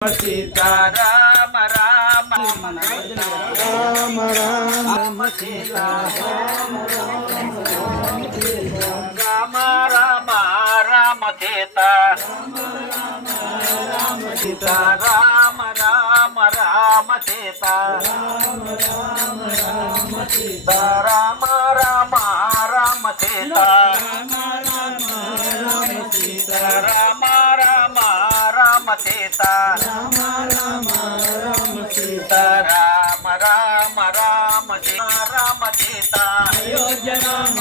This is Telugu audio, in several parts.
सीता राम राम राम राम सीता राम राम राम सीता सीता राम राम राम सीता सीता राम राम राम सीता सीता राम राम राम सीता राम राम राम सीता राम राम राम सीता राम सीता अयोध्या राम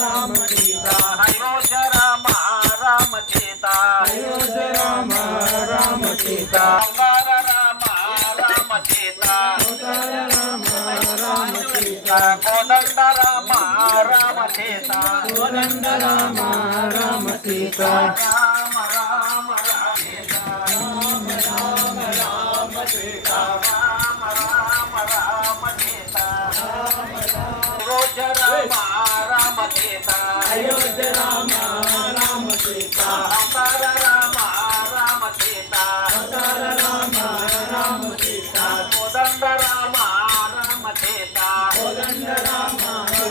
राम सीता अयोध्या राम राम सीता अयोध्या राम राम सीता राम राम सीता राम राम सीता कोदंड राम राम सीता कोदंड राम राम सीता राम राम सीता राम राम राम सीता अयोध्या राम राम सीता अयोध्या राम राम सीता अवतार राम राम सीता अवतार राम राम सीता कोदंड राम राम सीता कोदंड राम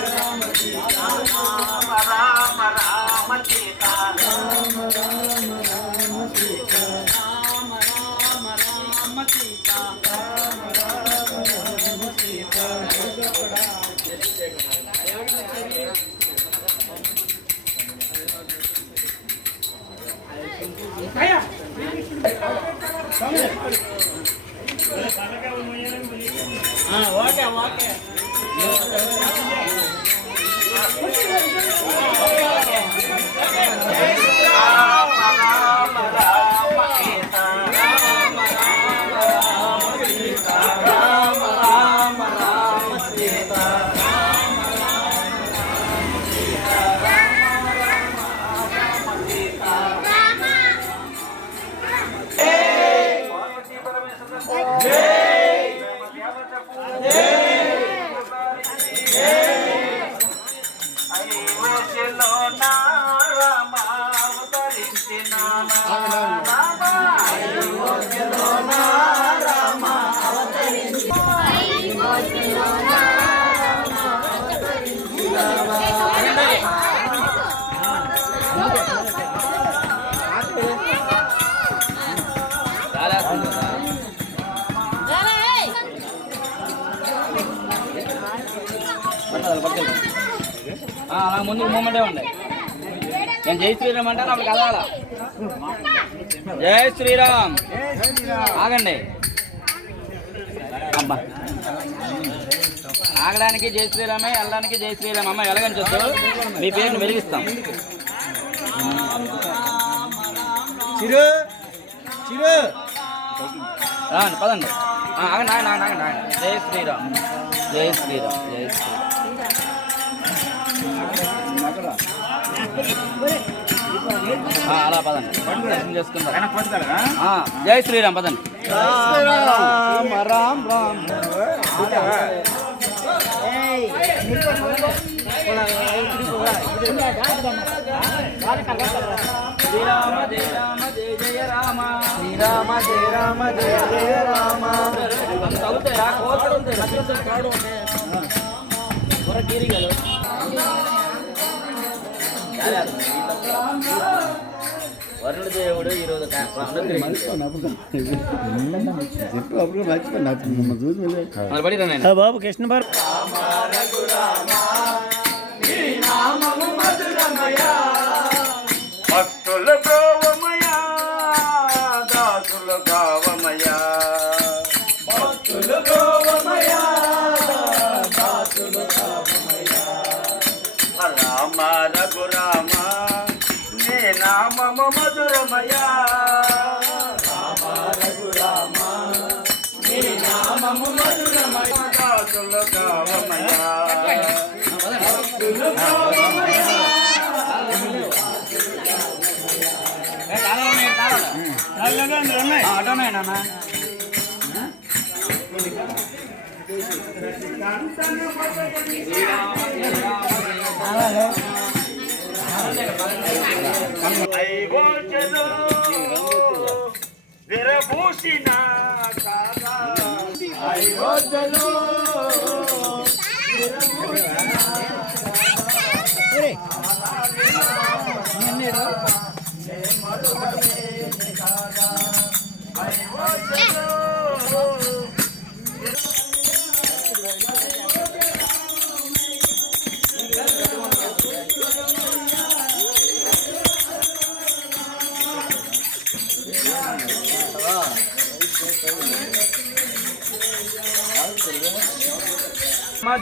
राम सीता राम राम राम सीता राम राम राम सीता राम राम राम सीता राम राम राम सीता ఓకే ఓకే అలా ముందు మూమెంటే ఉండే నేను జై శ్రీరామ్ అంటే నాకు కదవాలా జై శ్రీరామ్ ఆగండి అమ్మా ఆగడానికి జై శ్రీరామే వెళ్ళడానికి జై శ్రీరామ్ అమ్మ ఎలాగని చూద్దు మీ పేరును వెలిగిస్తాం చిరు చిరు రాండి పదండి ఆగండి ఆగండి ఆగండి ఆగండి జై శ్రీరామ్ జై శ్రీరామ్ జై శ్రీరామ్ అలా పదండి దర్శనం చేసుకుందాం జై శ్రీరామ్ పదండి రామ రామ్ రామ్ శ్రీరామ జయ రామ జయ జయ రామ శ్రీరామ జయ రామ జయ జయ రామ అవుతాయా కోతలు ఉంటాయి మధ్య కాడు ఉంటాయి వరుణుడు దేవుడు ఈరోజు బాబు కృష్ణ భక్తుల గోవమయా దాసుల గావమయా భక్తుల గోవమయా దాసుల గావమయా రామ రఘురామ నీ నామము మధురమయా రామ రఘురామ నీ నామము మధురమయా దాసుల గావమయా భక్తుల గోవమయా విరభూషిణ కాగా అయోధ్యలో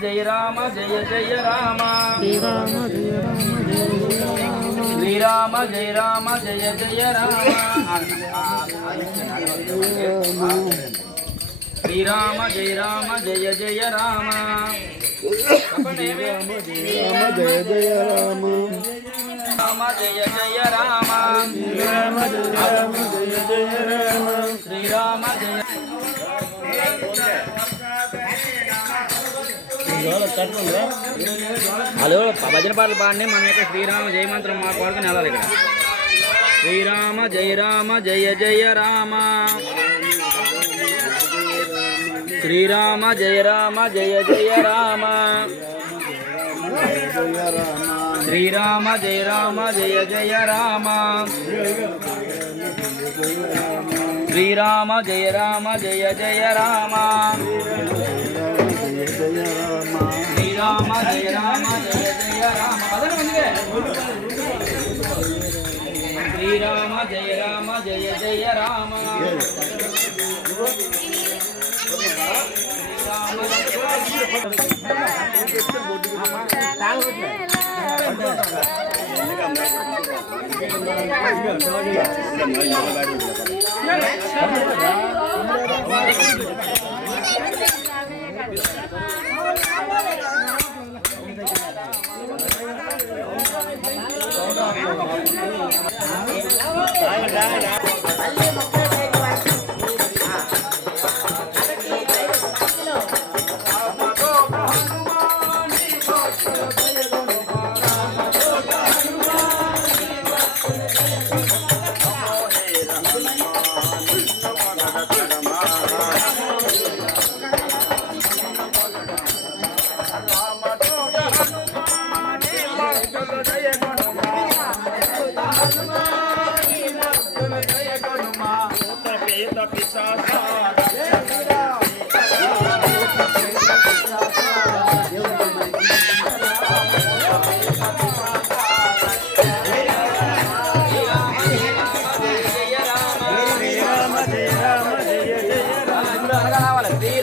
జయ రామ జయ జయ రామ శ్రీరామ జయ రామ శ్రీరామ జయ జయ రామ జయ రామ జయ జయ రామ శ్రీరామ జయ రామ జయ జయ రామ శ్రీరామ జయ జయ రామ రామ జయ జయ రామ శ్రీరామ జయ రామ జయ జయ రామ శ్రీరామ జయ హలో భజన పాటలు పాడిని మనం ఇక్కడ శ్రీరామ జయమంత్రం మా కోరుకుని వెళ్ళాలి ఇక్కడ శ్రీరామ జయ రామ జయ జయ రామ శ్రీరామ జయ రామ జయ జయ రామ శ్రీరామ జయ రామ జయ జయ రామ శ్రీరామ జయ రామ జయ జయ రామ శ్రీరామ జయ రామ జయ జయ రామ శ్రీరామ జయ రామ జయ జయ రామ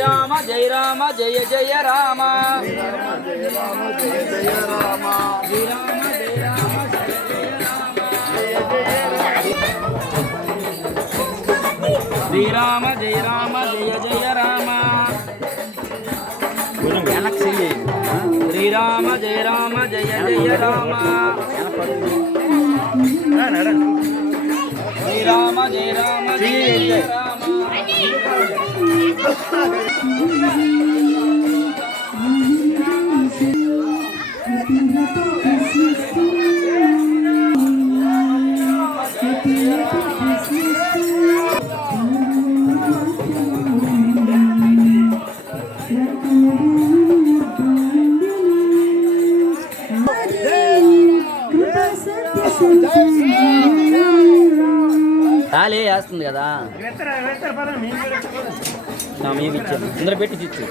శ్రీరామ జయ రామ జయ జయ రామ శ్రీరామ జయ రామ జయ జయ రామ శ్రీరామ జయ రామ జయ జయ రామ శ్రీరామ జయ రామ జయ జయ రామ తాళే వేస్తుంది కదా మేము ఇచ్చాము అందరూ పెట్టి ఇచ్చు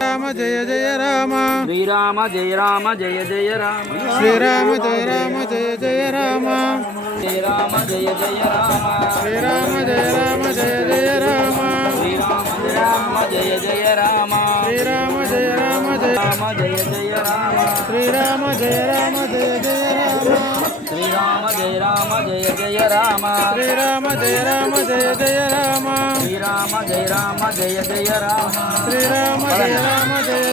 రామ జయ జయ రామ శ్రీరామ జయ రామ జయ జయ రామ శ్రీరామ జయ రామ జయ జయ రామ శ్రీరామ జయ జయ రామ శ్రీరామ జయ రామ జయ జయ రామ శ్రీరామ జయ జయ రామ శ్రీరామ జయ రామ జయ రామ జయ జయ రామ శ్రీరామ జయ రామ జయ జయ రామ శ్రీరామ జయ రామ జయ జయ రామ శ్రీరామ జయ రామ జయ జయ రామ శ్రీరామ జయ రామ జయ జయ రామ శ్రీరామ జయ రామ జయ